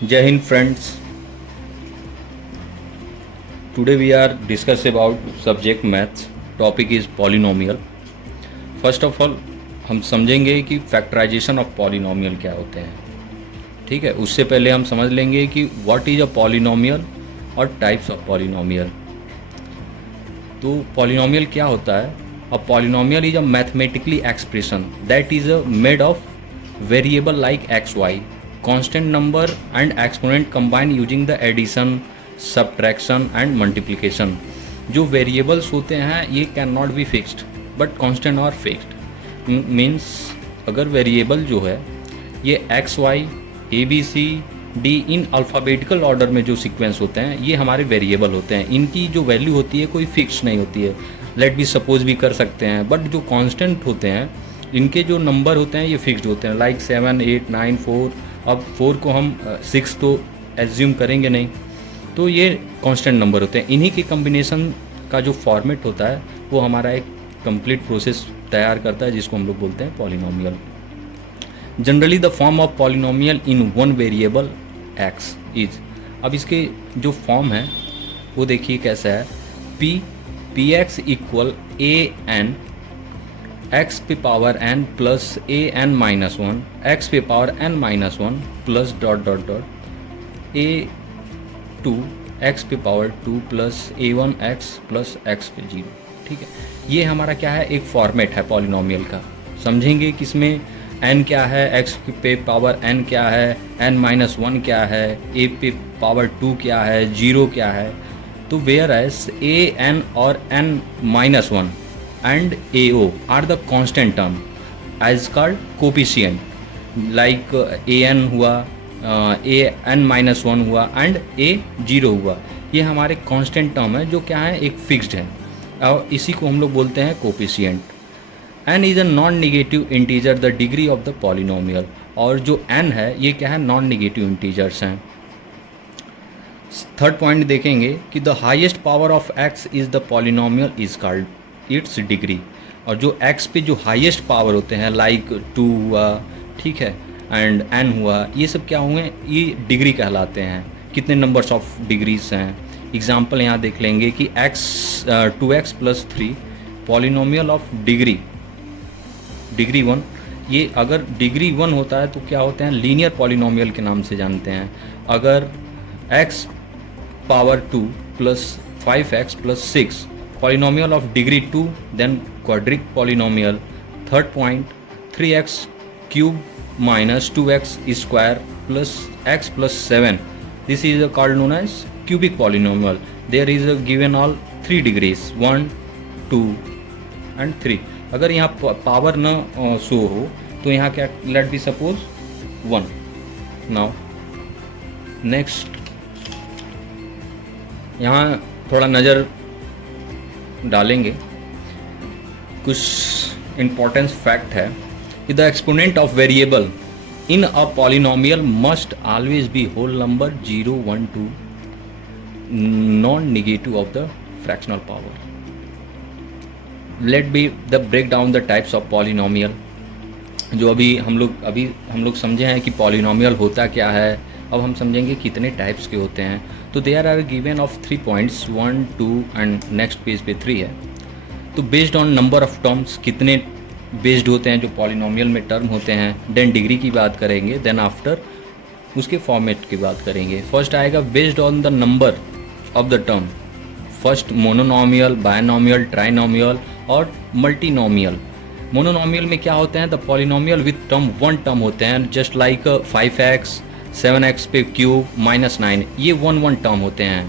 Jai Hind friends. Today we are discuss about subject maths. Topic is polynomial. First of all हम समझेंगे कि factorisation of polynomial क्या होते हैं. ठीक है, उससे पहले हम समझ लेंगे कि व्हाट इज अ पॉलिनोमियल और टाइप्स ऑफ पॉलिनोमियल. तो पॉलिनोमियल क्या होता है? A polynomial is a mathematically expression that is made of variable like x y, constant number and exponent combine using the addition, subtraction and multiplication. जो variables होते हैं ये can not be fixed but constant और फिक्स्ड. Means अगर variable जो है ये x y a b c d in alphabetical order में जो सीक्वेंस होते हैं ये हमारे वेरिएबल होते हैं. इनकी जो वैल्यू होती है कोई फिक्स नहीं होती है, लेट बी सपोज भी कर सकते हैं. बट जो कांस्टेंट होते हैं इनके जो नंबर होते हैं ये फिक्स्ड होते हैं, लाइक 7 8 9 4. अब 4 को हम 6 तो एज्यूम करेंगे नहीं, तो ये कांस्टेंट नंबर होते हैं. इन्हीं के कम्बिनेशन का जो फॉर्मेट होता है वो हमारा एक कंप्लीट प्रोसेस तैयार करता है जिसको हम लोग बोलते हैं polynomial. Generally the form of polynomial in one variable x is. अब इसके जो फॉर्म है वो देखिए कैसा है. P x equal a n x पे power n plus a n minus one x पे power n minus one plus dot dot dot a two x पे power 2 plus a one x plus x पे 0. ठीक है, ये हमारा क्या है, एक फॉर्मेट है पॉलिनोमियल का. समझेंगे कि इसमें n क्या है, x पे पावर n क्या है, n माइनस वन क्या है, a पे पावर 2 क्या है, 0 क्या है. तो वेयर एज a n और n minus one and a o are the constant term as called coefficient, like a n हुआ, ए एन माइनस वन हुआ एंड ए 0 हुआ. ये हमारे कांस्टेंट टर्म है जो क्या है, एक फिक्स्ड है और इसी को हम लोग बोलते हैं coefficient. n is a non negative integer the degree of the polynomial. और जो n है ये क्या है, नॉन निगेटिव इंटीजर्स हैं. थर्ड पॉइंट देखेंगे कि the highest power of x is the polynomial is called its degree. और जो x पे जो हाईएस्ट पावर होते हैं लाइक 2 हुआ, ठीक है, एंड n हुआ, ये सब क्या हुए, ये डिग्री कहलाते हैं. कितने नंबर्स ऑफ डिग्रीज हैं. एग्जाम्पल यहाँ देख लेंगे कि x 2x plus 3 polynomial of degree 1. ये अगर डिग्री 1 होता है तो क्या होते हैं, लीनियर पॉलिनोमियल के नाम से जानते हैं. अगर x power 2 plus 5x plus 6 polynomial of degree 2 then quadric polynomial. Third point 3x cube minus 2x square plus x plus 7. This is called known as cubic polynomial. There is a given all 3 degrees 1, 2 and 3. अगर यहाँ power न show हो तो यहाँ क्या, let be suppose 1. Now next यहाँ थोड़ा नज़र डालेंगे, कुछ इम्पोर्टेंट फैक्ट है. The exponent of variable in a polynomial must always be whole number 0, 1, 2, non-negative of the fractional power. Let be the break down the types of polynomial. जो अभी हम लोग समझे हैं कि polynomial होता क्या है. अब हम समझेंगे कितने टाइप्स के होते हैं. तो there are given of 3 points 1, 2 and next page पे 3 है. तो based on number of terms कितने बेस्ड होते हैं जो पॉलिनोमियल में टर्म होते हैं, देन डिग्री की बात करेंगे, देन आफ्टर उसके फॉर्मेट की बात करेंगे. फर्स्ट आएगा based on the number of the term. First monomial, binomial, trinomial और मल्टीनोमियल. मोनोनोमियल में क्या होते हैं, the polynomial with term 1 term होते हैं, जस्ट लाइक 5x 7x पे क्यूब माइनस 9, ये 1 टर्म होते हैं.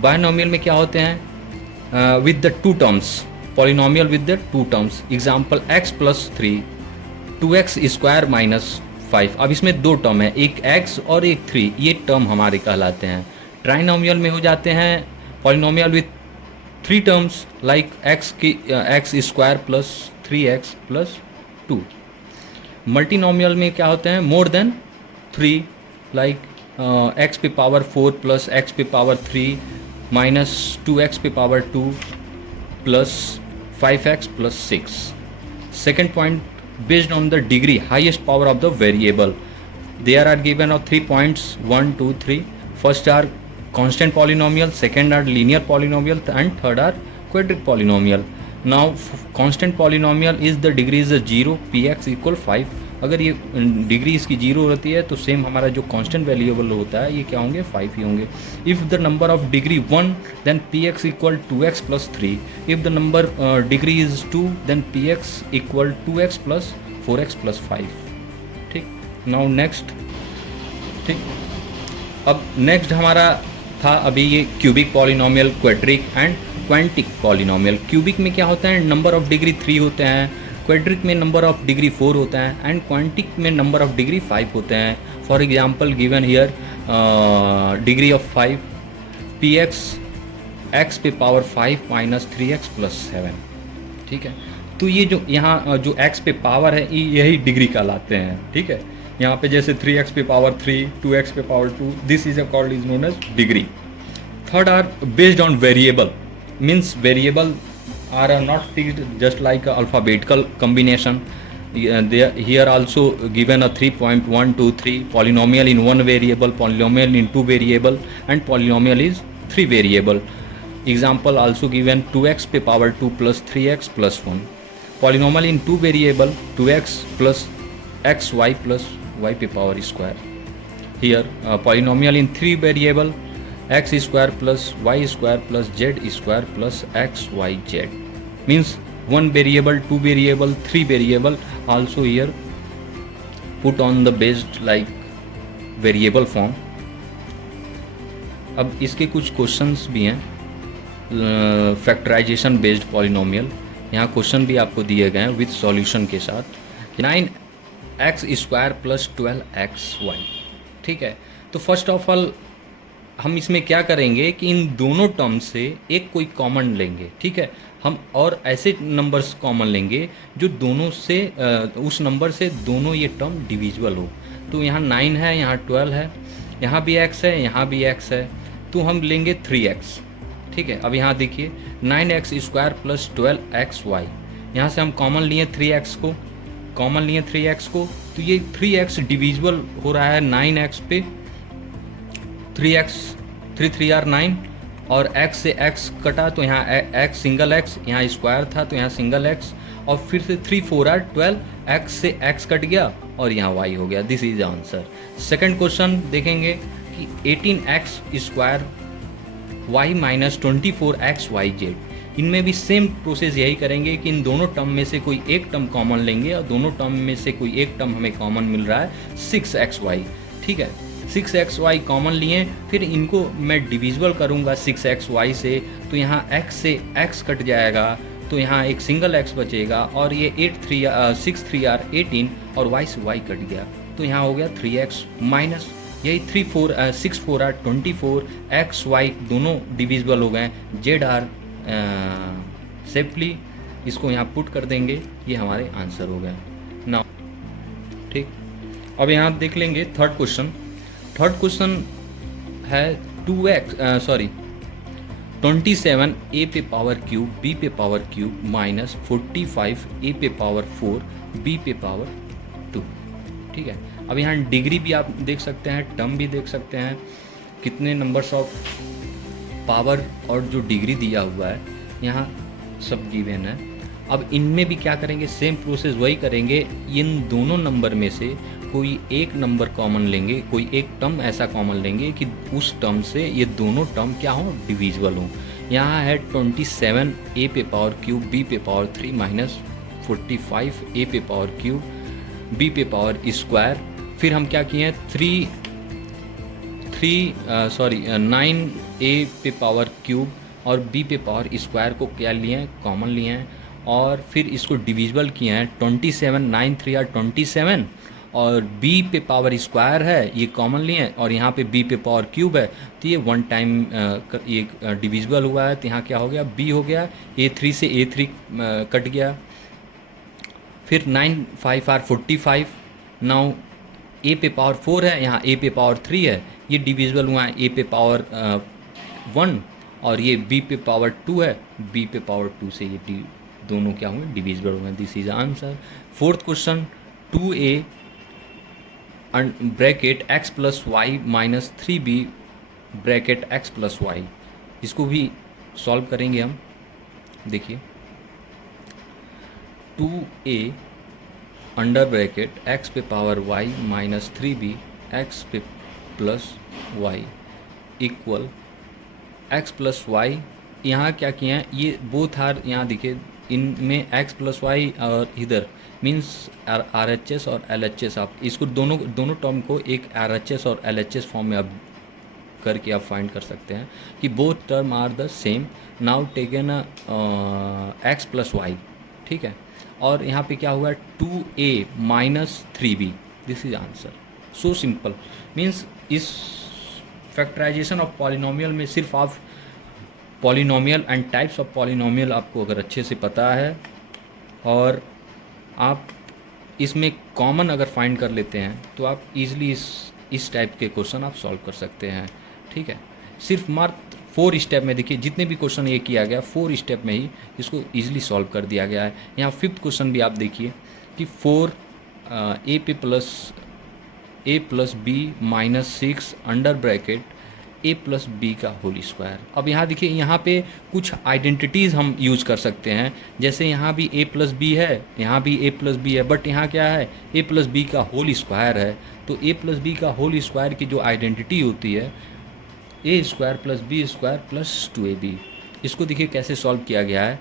बायनोमियल में क्या होते हैं, with the 2 terms, polynomial with the 2 terms. Example x plus 3 2x square minus 5. अब इसमें 2 टर्म है, एक x और एक 3, ये टर्म हमारे कहलाते हैं. ट्राइनोमियल में हो जाते हैं polynomial with 3 terms like x square plus 3x plus 2. Multinomial में क्या होते हैं, मोर देन 3 लाइक x पे पावर 4 प्लस x पे पावर 3 माइनस 2x पे power 2 plus 5x plus 6. Second point, based on the degree, highest power of the variable. There are given of 3 points 1, 2, 3. First are constant polynomial, second are linear polynomial, and third are quadratic polynomial. Now constant polynomial is the degree is 0, px equal 5. अगर ये degree इसकी 0 रहती है तो same हमारा जो constant variable होता है ये क्या होंगे 5 ही होंगे. If the number of degree 1 then px equal 2x plus 3. If the number degree is 2 then px equal 2x plus 4x plus 5. ठीक. Now next. ठीक. अब नेक्स्ट हमारा था अभी ये cubic polynomial, quadric and quantic polynomial. Cubic में क्या होता है, नंबर ऑफ डिग्री 3 होते हैं, क्वाड्रिक में नंबर ऑफ डिग्री 4 होता है एंड क्वांटिक में नंबर ऑफ डिग्री 5 होते हैं. For example given here degree of 5 px x पे पावर 5 माइनस 3x प्लस 7. ठीक है. तो ये जो यहाँ जो x पे पावर है यही डिग्री कहलाते हैं. ठीक है. यहाँ पे जैसे 3x पे पावर 3, 2x पे power 2, this is called is known as degree. Third are based on variable, means variable are not fixed just like a alphabetical combination. Here also given a 3.123 polynomial in one variable, polynomial in two variable and polynomial is 3 variable. Example also given 2x पे power 2 plus 3x plus 1. Polynomial in 2 variable 2x plus xy plus y पे power square. Here polynomial in 3 variable x square plus y square plus z square plus x y z. Means 1 variable, 2 variable, 3 variable also here put on the based like variable form. अब इसके कुछ questions भी हैं. Factorisation based polynomial, यहाँ question भी आपको दिए गए हैं विथ सॉल्यूशन के साथ. 9x square plus 12xy. ठीक है. तो फर्स्ट ऑफ ऑल हम इसमें क्या करेंगे कि इन दोनों टर्म से एक कोई कॉमन लेंगे. ठीक है. हम और ऐसे नंबर्स कॉमन लेंगे जो दोनों से उस नंबर से दोनों ये टर्म डिविजिबल हो. तो यहाँ 9 है, यहाँ 12 है, यहाँ भी x है, यहाँ भी x है, तो हम लेंगे 3x. ठीक है. अब यहाँ देखिए 9x स्क्वायर प्लस 12xy, यहाँ से हम कॉमन लिए 3x को, कॉमन लिए 3x को, तो ये 3x डिविजिबल हो रहा है 9x पे. 3x 3 3 आर 9 और x से x कटा तो यहाँ x सिंगल x, यहाँ स्क्वायर था तो यहाँ सिंगल x, और फिर से 3 4 आर 12, x से x कट गया और यहाँ y हो गया. This is answer. Second question देखेंगे कि 18x square y minus 24xyz. इनमें भी सेम प्रोसेस यही करेंगे कि इन दोनों टर्म में से कोई एक टर्म कॉमन लेंगे और दोनों टर्म में से कोई एक टर्म हमें कॉमन मिल रहा है 6xy. ठीक है. 6xy कॉमन लिए, फिर इनको मैं डिविजिबल करूँगा 6xy से, तो यहाँ x से x कट जाएगा तो यहाँ एक सिंगल x बचेगा और ये 6 3 आर 18 और y से y कट गया तो यहाँ हो गया 3x माइनस यही 6 4 आर 24, x y दोनों डिविजिबल हो गए, z आर सेफली इसको यहाँ पुट कर देंगे, ये हमारे आंसर हो गए. नाउ ठीक. अब यहाँ देख लेंगे थर्ड क्वेश्चन. थर्ड क्वेश्चन है 27 a पे पावर क्यूब b पे पावर क्यूब माइनस 45 a पे पावर 4 b पे पावर 2. ठीक है. अब यहाँ डिग्री भी आप देख सकते हैं, टर्म भी देख सकते हैं, कितने नंबर्स ऑफ पावर और जो डिग्री दिया हुआ है यहाँ सब गिवन है. अब इनमें भी क्या करेंगे, सेम प्रोसेस वही करेंगे. इन दोनों नंबर में से कोई एक नंबर कॉमन लेंगे, कोई एक टर्म ऐसा कॉमन लेंगे कि उस टर्म से ये दोनों टर्म क्या हो, डिविजिबल हो. यहाँ है 27 a पे पावर क्यूब b पे पावर 3 माइनस 45 a पे पावर क्यूब b पे पावर स्क्वायर. फिर हम क्या किए हैं 9a पे पावर क्यूब और b पे पावर स्क्वायर को क्या लिए हैं, कॉमन लिए हैं, और फिर इसको डिविजिबल किए हैं 27 9 3 आर 27 और b पे पावर स्क्वायर है ये कॉमन लिए हैं और यहाँ पे b पे पावर क्यूब है तो ये वन टाइम ये डिविजिबल हुआ है तो यहाँ क्या हो गया b हो गया, a3 से a3 कट गया. फिर 9 5 आर 45. नाउ a पे पावर 4 है, यहाँ a पे पावर 3 है, ये डिविजिबल हुआ है a पे पावर 1 और ये b पे पावर 2 है, b पे पावर 2 से ये दोनों क्या हुए, डिविजिबल हुए. This is answer. Fourth question 2a bracket x plus y minus 3b bracket x plus y, इसको भी सॉल्व करेंगे हम। देखिए 2a अंडर ब्रैकेट एक्स पे power y minus 3b x पे plus y equal x plus y. यहाँ क्या किए हैं, ये बोथ आर, यहाँ देखिए इनमें एक्स प्लस वाई और इधर मीन्स आर एच एस और एल एच एस, आप इसको दोनों टर्म को एक आर एच एस और एल एच एस फॉर्म में आप करके आप फाइंड कर सकते हैं कि both term are the same. Now taken x plus y, ठीक है, और यहाँ पे क्या हुआ 2a minus 3b, this is answer. So simple, means इस फैक्टराइजेशन ऑफ पॉलिनोमियल में सिर्फ आप polynomial and types of polynomial आपको अगर अच्छे से पता है और आप इसमें कॉमन अगर फाइंड कर लेते हैं तो आप इजीली इस टाइप के क्वेश्चन आप सॉल्व कर सकते हैं, ठीक है। सिर्फ मात्र 4 स्टेप में, देखिए जितने भी क्वेश्चन ये किया गया 4 स्टेप में ही इसको इजीली सॉल्व कर दिया गया है। यहाँ 5th क्वेश्चन भी आप देखिए कि 4 a plus b minus 6 under bracket a plus b का होल स्क्वायर। अब यहाँ देखिए यहाँ पे कुछ आइडेंटिटीज़ हम यूज कर सकते हैं, जैसे यहाँ भी a प्लस बी है, यहाँ भी a प्लस बी है, बट यहाँ क्या है a प्लस बी का होल स्क्वायर है। तो a प्लस बी का होल स्क्वायर की जो आइडेंटिटी होती है a square plus b square plus 2ab, इसको देखिए कैसे सॉल्व किया गया है।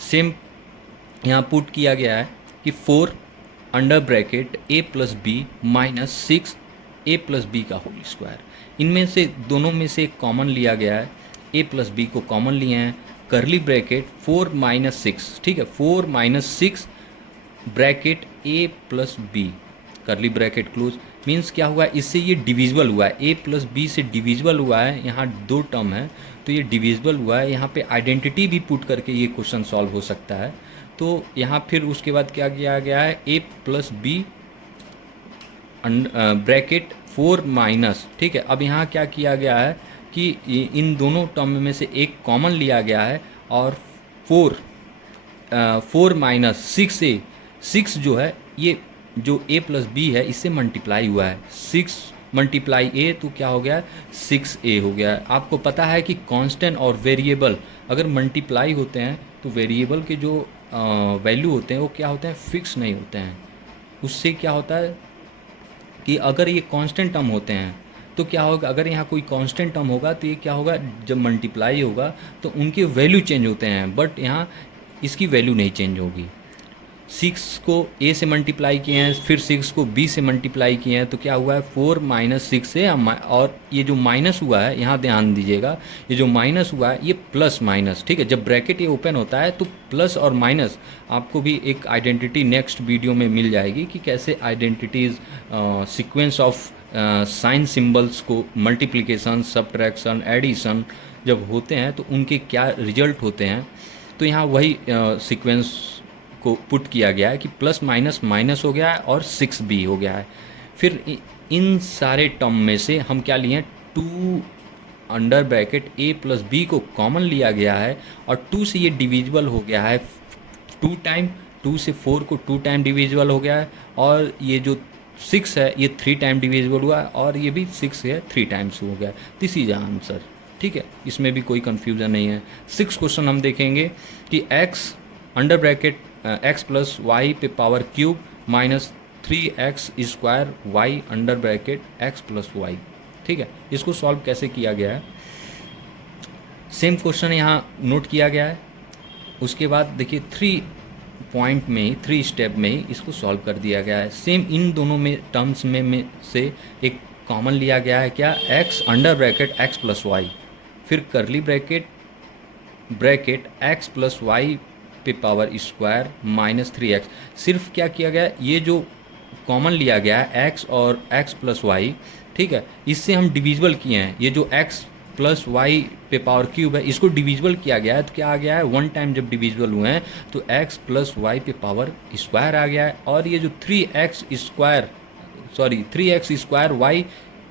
सेम यहाँ पुट किया गया है कि 4 under bracket a plus b minus 6 a plus b का होल स्क्वायर। इनमें से दोनों में से कॉमन लिया गया है, a प्लस बी को कॉमन लिए हैं, करली ब्रैकेट 4 माइनस 6, ठीक है, 4 minus 6 bracket a plus b, curly bracket close. Means क्या हुआ है, इससे ये डिविजिबल हुआ है, a प्लस बी से डिविजिबल हुआ है, यहाँ 2 टर्म है तो ये डिविजिबल हुआ है। यहाँ पे आइडेंटिटी भी पुट करके ये क्वेश्चन सॉल्व हो सकता है। तो यहाँ फिर उसके बाद क्या किया गया है, a plus b bracket 4 minus, ठीक है। अब यहाँ क्या किया गया है कि इन दोनों टर्म में से एक कॉमन लिया गया है और 4 माइनस 6 जो है ये जो a प्लस बी है इससे मल्टीप्लाई हुआ है, 6 मल्टीप्लाई a तो क्या हो गया 6a हो गया है। आपको पता है कि कांस्टेंट और वेरिएबल अगर मल्टीप्लाई होते हैं तो वेरिएबल के जो वैल्यू होते हैं वो क्या होते हैं, फिक्स नहीं होते हैं। उससे क्या होता है कि अगर ये कांस्टेंट टर्म होते हैं तो क्या होगा, अगर यहाँ कोई कांस्टेंट टर्म होगा तो ये क्या होगा, जब मल्टीप्लाई होगा तो उनके वैल्यू चेंज होते हैं, बट यहाँ इसकी वैल्यू नहीं चेंज होगी। 6 को a से मल्टीप्लाई किए हैं, फिर 6 को b से मल्टीप्लाई किए हैं, तो क्या हुआ है 4 माइनस 6 से, और ये जो माइनस हुआ है यहाँ ध्यान दीजिएगा, ये जो माइनस हुआ है ये प्लस माइनस, ठीक है। जब ब्रैकेट ये ओपन होता है तो प्लस और माइनस, आपको भी एक आइडेंटिटी नेक्स्ट वीडियो में मिल जाएगी कि कैसे identities sequence of sine symbols को मल्टीप्लिकेशन, सब्ट्रैक्शन, एडिशन जब होते हैं तो उनके क्या रिजल्ट होते हैं। तो यहाँ वही सीक्वेंस को पुट किया गया है कि प्लस माइनस माइनस हो गया है और 6b हो गया है। फिर इन सारे टर्म में से हम क्या लिए, 2 under bracket a plus b को कॉमन लिया गया है और 2 से ये डिविजिबल हो गया है 2 टाइम, 2 से 4 को 2 टाइम डिविजिबल हो गया है, और ये जो 6 है ये 3 टाइम डिविजिबल हुआ है, और ये भी 6 है 3 टाइम्स हो गया। दिस इज आंसर, ठीक है, इसमें भी कोई कन्फ्यूज़न नहीं है। 6 क्वेश्चन हम देखेंगे कि x under bracket x plus y पे power cube minus 3x square y under bracket x plus y, ठीक है, इसको सॉल्व कैसे किया गया है। सेम क्वेश्चन यहाँ नोट किया गया है। उसके बाद देखिए 3 पॉइंट में ही, 3 स्टेप में ही इसको सॉल्व कर दिया गया है। सेम इन दोनों में टर्म्स में से एक कॉमन लिया गया है, क्या, x under bracket x plus y, फिर curly bracket x plus y पे पावर स्क्वायर माइनस 3x। सिर्फ क्या किया गया है, ये जो कॉमन लिया गया है x और x प्लस वाई, ठीक है, इससे हम डिविजिबल किए हैं। ये जो x प्लस वाई पे पावर क्यूब है इसको डिविजिबल किया गया है, तो क्या आ गया है, 1 टाइम जब डिविजिबल हुए हैं तो x प्लस वाई पे पावर स्क्वायर आ गया है, और ये जो 3x स्क्वायर वाई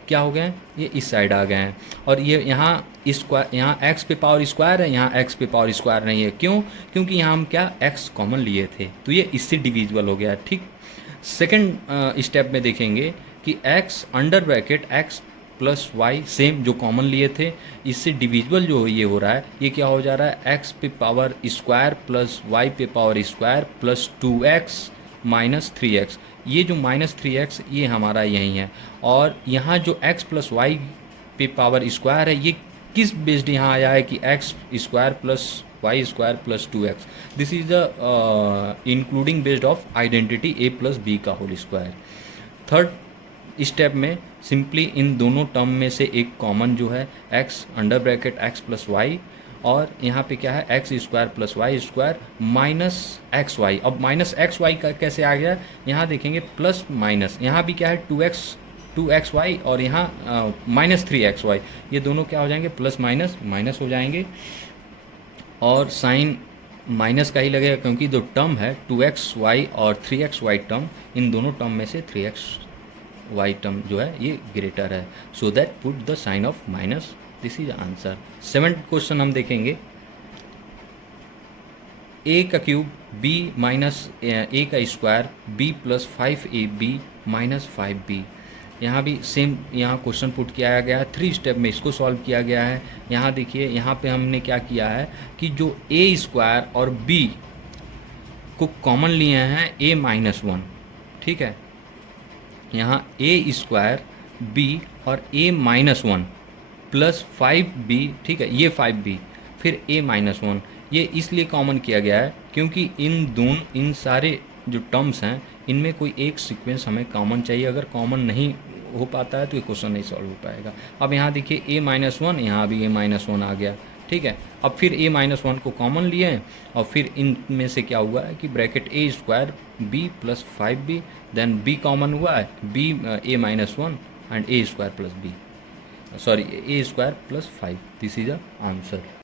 क्या हो गए हैं, ये इस साइड आ गए हैं, और ये यहाँ स्क्वायर, यहाँ x पे पावर स्क्वायर है, यहाँ x पे पावर स्क्वायर नहीं है, क्यों, क्योंकि यहाँ हम क्या x कॉमन लिए थे तो ये इससे डिविजिबल हो गया, ठीक। सेकंड स्टेप में देखेंगे कि x under bracket x plus y same जो कॉमन लिए थे, इससे डिविजिबल जो ये हो रहा है, ये क्या हो जा रहा है, x पे पावर स्क्वायर प्लस y पे power square plus 2x minus 3x। ये जो माइनस 3x ये हमारा यही है, और यहाँ जो x प्लस वाई पे पावर स्क्वायर है, ये किस बेस्ड यहाँ आया है कि x square plus y square plus 2x। This is the including based of identity a plus b का होल स्क्वायर। थर्ड स्टेप में सिंपली इन दोनों टर्म में से एक कॉमन जो है x under bracket x plus y, और यहाँ पे क्या है x square plus y square minus x y. अब माइनस एक्स वाई का कैसे आ गया, यहाँ देखेंगे प्लस माइनस, यहाँ भी क्या है 2x वाई, और यहाँ माइनस 3x वाई, ये दोनों क्या हो जाएंगे, प्लस माइनस माइनस हो जाएंगे, और साइन माइनस का ही लगेगा क्योंकि जो टर्म है 2x वाई और 3x वाई टर्म, इन दोनों टर्म में से 3x वाई टर्म जो है ये ग्रेटर है, so that put the sign of minus. This is answer. 7th question हम देखेंगे, a का क्यूब b माइनस a का square b plus 5ab minus 5b। यहाँ भी सेम यहाँ क्वेश्चन पुट किया गया है, 3 स्टेप में इसको सॉल्व किया गया है। यहाँ देखिए, यहाँ पे हमने क्या किया है कि जो a स्क्वायर और b को कॉमन लिए हैं a माइनस 1, ठीक है, यहाँ a स्क्वायर b और a माइनस 1 प्लस 5b, ठीक है, ये 5b फिर a माइनस 1, ये इसलिए कॉमन किया गया है क्योंकि इन सारे जो टर्म्स हैं इनमें कोई एक सीक्वेंस हमें कॉमन चाहिए। अगर कॉमन नहीं हो पाता है तो ये क्वेश्चन नहीं सॉल्व हो पाएगा। अब यहाँ देखिए a माइनस 1, यहाँ भी a माइनस 1 आ गया, ठीक है। अब फिर a माइनस 1 को कॉमन लिए हैं, और फिर इनमें से क्या हुआ है कि bracket a square b plus 5b, then b common हुआ है, b a minus 1 and a square plus b, sorry a square plus 5। This is the answer.